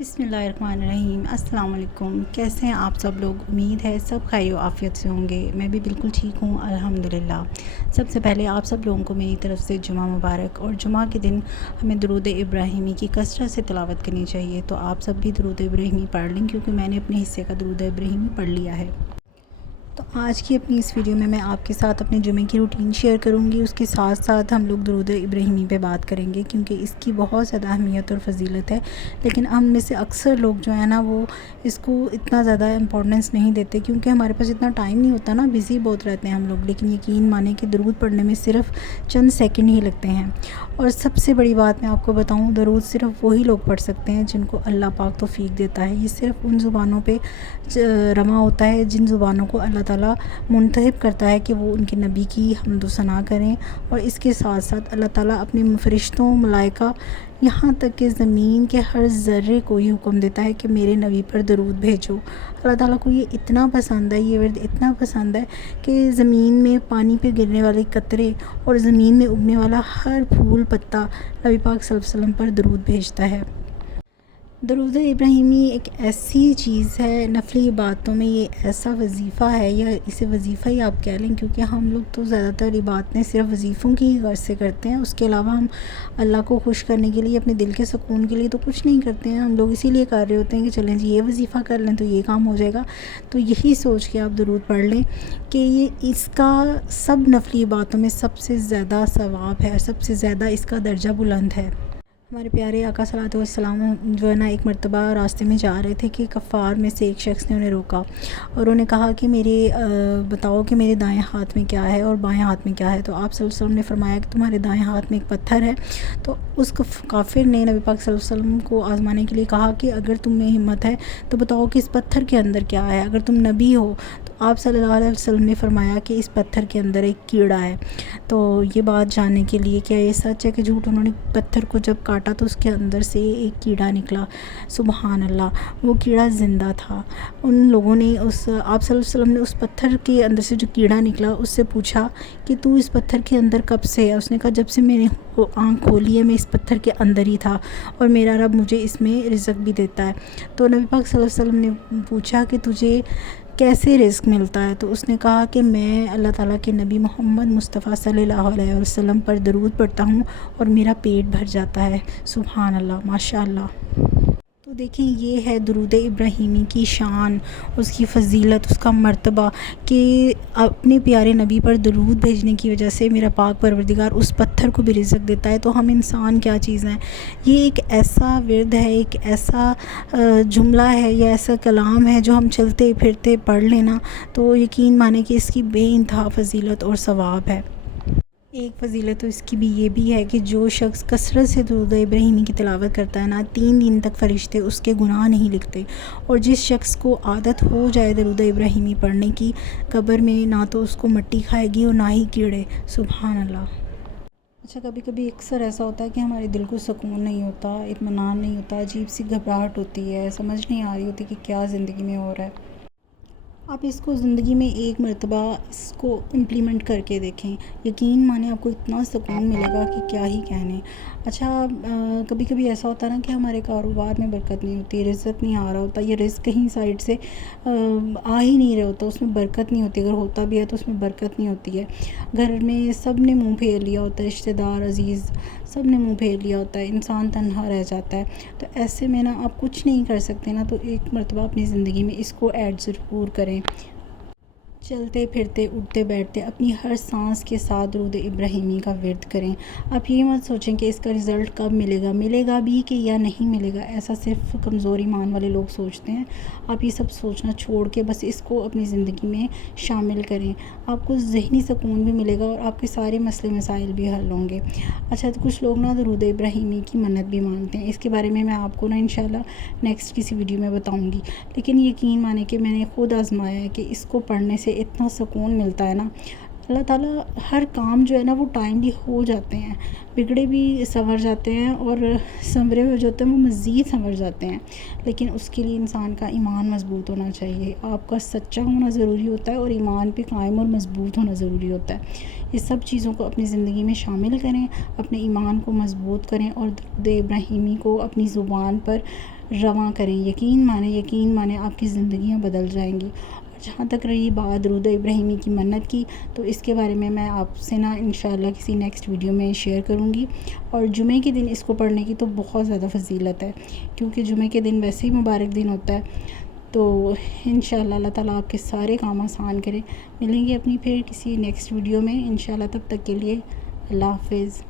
بسم اللہ الرحمن الرحیم۔ السلام علیکم، کیسے ہیں آپ سب لوگ؟ امید ہے سب خیر و عافیت سے ہوں گے۔ میں بھی بالکل ٹھیک ہوں الحمدللہ۔ سب سے پہلے آپ سب لوگوں کو میری طرف سے جمعہ مبارک، اور جمعہ کے دن ہمیں درود ابراہیمی کی کثرت سے تلاوت کرنی چاہیے، تو آپ سب بھی درود ابراہیمی پڑھ لیں، کیونکہ میں نے اپنے حصے کا درود ابراہیمی پڑھ لیا ہے۔ تو آج کی اپنی اس ویڈیو میں آپ کے ساتھ اپنے جمعے کی روٹین شیئر کروں گی، اس کے ساتھ ساتھ ہم لوگ درود ابراہیمی پہ بات کریں گے، کیونکہ اس کی بہت زیادہ اہمیت اور فضیلت ہے، لیکن ہم میں سے اکثر لوگ جو ہے نا وہ اس کو اتنا زیادہ امپورٹنس نہیں دیتے، کیونکہ ہمارے پاس اتنا ٹائم نہیں ہوتا نا، بزی بہت رہتے ہیں ہم لوگ۔ لیکن یقین مانیں کہ درود پڑھنے میں صرف چند سیکنڈ ہی لگتے ہیں، اور سب سے بڑی بات میں آپ کو بتاؤں، درود صرف وہی لوگ پڑھ سکتے ہیں جن کو اللہ پاک توفیق دیتا ہے۔ یہ صرف ان زبانوں پہ رواں ہوتا ہے جن زبانوں کو اللہ تعالیٰ منتخب کرتا ہے کہ وہ ان کے نبی کی حمد و ثنا کریں، اور اس کے ساتھ ساتھ اللہ تعالیٰ اپنے فرشتوں، ملائکہ، یہاں تک کہ زمین کے ہر ذرے کو یہ حکم دیتا ہے کہ میرے نبی پر درود بھیجو۔ اللہ تعالیٰ کو یہ اتنا پسند ہے، یہ ورد اتنا پسند ہے کہ زمین میں پانی پہ گرنے والے قطرے اور زمین میں اگنے والا ہر پھول پتا نبی پاک صلی اللہ علیہ وسلم پر درود بھیجتا ہے۔ درود ابراہیمی ایک ایسی چیز ہے، نفلی عبادتوں میں یہ ایسا وظیفہ ہے، یا اسے وظیفہ ہی آپ کہہ لیں، کیونکہ ہم لوگ تو زیادہ تر عبادتیں صرف وظیفوں کی ہی غرض سے کرتے ہیں، اس کے علاوہ ہم اللہ کو خوش کرنے کے لیے، اپنے دل کے سکون کے لیے تو کچھ نہیں کرتے ہیں۔ ہم لوگ اسی لیے کر رہے ہوتے ہیں کہ چلیں جی یہ وظیفہ کر لیں تو یہ کام ہو جائے گا، تو یہی سوچ کے آپ درود پڑھ لیں کہ یہ اس کا سب نفلی عبادتوں میں سب سے زیادہ ثواب ہے، سب سے زیادہ اس کا درجہ بلند ہے۔ ہمارے پیارے آقا صلی اللہ علیہ وسلم جو ہے نا ایک مرتبہ راستے میں جا رہے تھے کہ کفار میں سے ایک شخص نے انہیں روکا، اور انہوں نے کہا کہ بتاؤ کہ میرے دائیں ہاتھ میں کیا ہے اور بائیں ہاتھ میں کیا ہے۔ تو آپ صلی اللہ علیہ وسلم نے فرمایا کہ تمہارے دائیں ہاتھ میں ایک پتھر ہے۔ تو اس کافر نے نبی پاک صلی اللہ علیہ وسلم کو آزمانے کے لیے کہا کہ اگر تم میں ہمت ہے تو بتاؤ کہ اس پتھر کے اندر کیا ہے، اگر تم نبی ہو۔ تو آپ صلی اللہ علیہ وسلم نے فرمایا کہ اس پتھر کے اندر ایک کیڑا ہے۔ تو یہ بات جاننے کے لیے کیا یہ سچ ہے کہ جھوٹ، انہوں نے پتھر کو جب کاٹا تو اس کے اندر سے ایک کیڑا نکلا۔ سبحان اللہ، وہ کیڑا زندہ تھا۔ ان لوگوں نے آپ صلی اللہ علیہ وسلم نے اس پتھر کے اندر سے جو کیڑا نکلا اس سے پوچھا کہ تو اس پتھر کے اندر کب سے ہے؟ اس نے کہا جب سے میں نے آنکھ کھولی ہے میں اس پتھر کے اندر ہی تھا، اور میرا رب مجھے اس میں رزق بھی دیتا ہے۔ تو نبی پاک صلی اللہ علیہ وسلم نے پوچھا کہ تجھے کیسے رزق ملتا ہے؟ تو اس نے کہا کہ میں اللہ تعالیٰ کے نبی محمد مصطفیٰ صلی اللہ علیہ وسلم پر درود پڑھتا ہوں اور میرا پیٹ بھر جاتا ہے۔ سبحان اللہ، ماشاء اللہ۔ تو دیکھیں یہ ہے درود ابراہیمی کی شان، اس کی فضیلت، اس کا مرتبہ، کہ اپنے پیارے نبی پر درود بھیجنے کی وجہ سے میرا پاک پروردگار اس پتھر کو بھی رزق دیتا ہے، تو ہم انسان کیا چیز ہیں۔ یہ ایک ایسا ورد ہے، ایک ایسا جملہ ہے یا ایسا کلام ہے جو ہم چلتے پھرتے پڑھ لینا تو یقین مانے کہ اس کی بے انتہا فضیلت اور ثواب ہے۔ ایک فضیلت تو اس کی بھی یہ بھی ہے کہ جو شخص کثرت سے درود ابراہیمی کی تلاوت کرتا ہے نا، 3 دن تک فرشتے اس کے گناہ نہیں لکھتے، اور جس شخص کو عادت ہو جائے درود ابراہیمی پڑھنے کی، قبر میں نہ تو اس کو مٹی کھائے گی اور نہ ہی کیڑے۔ سبحان اللہ۔ اچھا، کبھی کبھی اکثر ایسا ہوتا ہے کہ ہمارے دل کو سکون نہیں ہوتا، اطمینان نہیں ہوتا، عجیب سی گھبراہٹ ہوتی ہے، سمجھ نہیں آ رہی ہوتی کہ کیا زندگی میں ہو رہا ہے۔ آپ اس کو زندگی میں ایک مرتبہ اس کو امپلیمنٹ کر کے دیکھیں، یقین مانیں آپ کو اتنا سکون ملے گا کہ کیا ہی کہنے۔ اچھا، کبھی کبھی ایسا ہوتا ہے نا کہ ہمارے کاروبار میں برکت نہیں ہوتی، رزق نہیں آ رہا ہوتا، یہ رزق کہیں سائڈ سے آ ہی نہیں رہا ہوتا، اس میں برکت نہیں ہوتی، اگر ہوتا بھی ہے تو اس میں برکت نہیں ہوتی ہے۔ گھر میں سب نے منہ پھیر لیا ہوتا ہے، رشتہ دار، عزیز، سب نے منہ پھیر لیا ہوتا ہے، انسان تنہا رہ جاتا ہے۔ تو ایسے میں نا آپ کچھ نہیں کر سکتے نا، تو ایک مرتبہ اپنی زندگی میں اس کو ایڈ ضرور کریں۔ چلتے پھرتے، اٹھتے بیٹھتے، اپنی ہر سانس کے ساتھ درود ابراہیمی کا ورد کریں۔ آپ یہ مت سوچیں کہ اس کا رزلٹ کب ملے گا بھی کہ یا نہیں ملے گا، ایسا صرف کمزور ایمان والے لوگ سوچتے ہیں۔ آپ یہ سب سوچنا چھوڑ کے بس اس کو اپنی زندگی میں شامل کریں، آپ کو ذہنی سکون بھی ملے گا اور آپ کے سارے مسئلے مسائل بھی حل ہوں گے۔ اچھا، تو کچھ لوگ نا درود ابراہیمی کی منت بھی مانگتے ہیں، اس کے بارے میں آپ کو نا انشاءاللہ نیکسٹ کسی ویڈیو میں بتاؤں گی، لیکن یقین مانے کہ میں نے خود آزمایا ہے کہ اس کو پڑھنے سے اتنا سکون ملتا ہے نا، اللہ تعالیٰ ہر کام جو ہے نا وہ ٹائملی ہو جاتے ہیں، بگڑے بھی سنور جاتے ہیں، اور سنورے ہوئے جو ہوتے ہیں وہ مزید سنور جاتے ہیں، لیکن اس کے لیے انسان کا ایمان مضبوط ہونا چاہیے، آپ کا سچا ہونا ضروری ہوتا ہے، اور ایمان پہ قائم اور مضبوط ہونا ضروری ہوتا ہے۔ یہ سب چیزوں کو اپنی زندگی میں شامل کریں، اپنے ایمان کو مضبوط کریں، اور درود ابراہیمی کو اپنی زبان پر رواں کریں. یقین مانیں آپ کی زندگیاں بدل جائیں گی. اور جہاں تک رہی بات درود ابراہیمی کی منت کی، تو اس کے بارے میں آپ سے انشاءاللہ کسی نیکسٹ ویڈیو میں شیئر کروں گی. اور جمعے کے دن اس کو پڑھنے کی تو بہت زیادہ فضیلت ہے، کیونکہ جمعے کے دن ویسے ہی مبارک دن ہوتا ہے. تو انشاءاللہ اللہ تعالیٰ آپ کے سارے کام آسان کرے. ملیں گے اپنی پھر کسی نیکسٹ ویڈیو میں انشاءاللہ. تب تک کے لیے اللہ حافظ.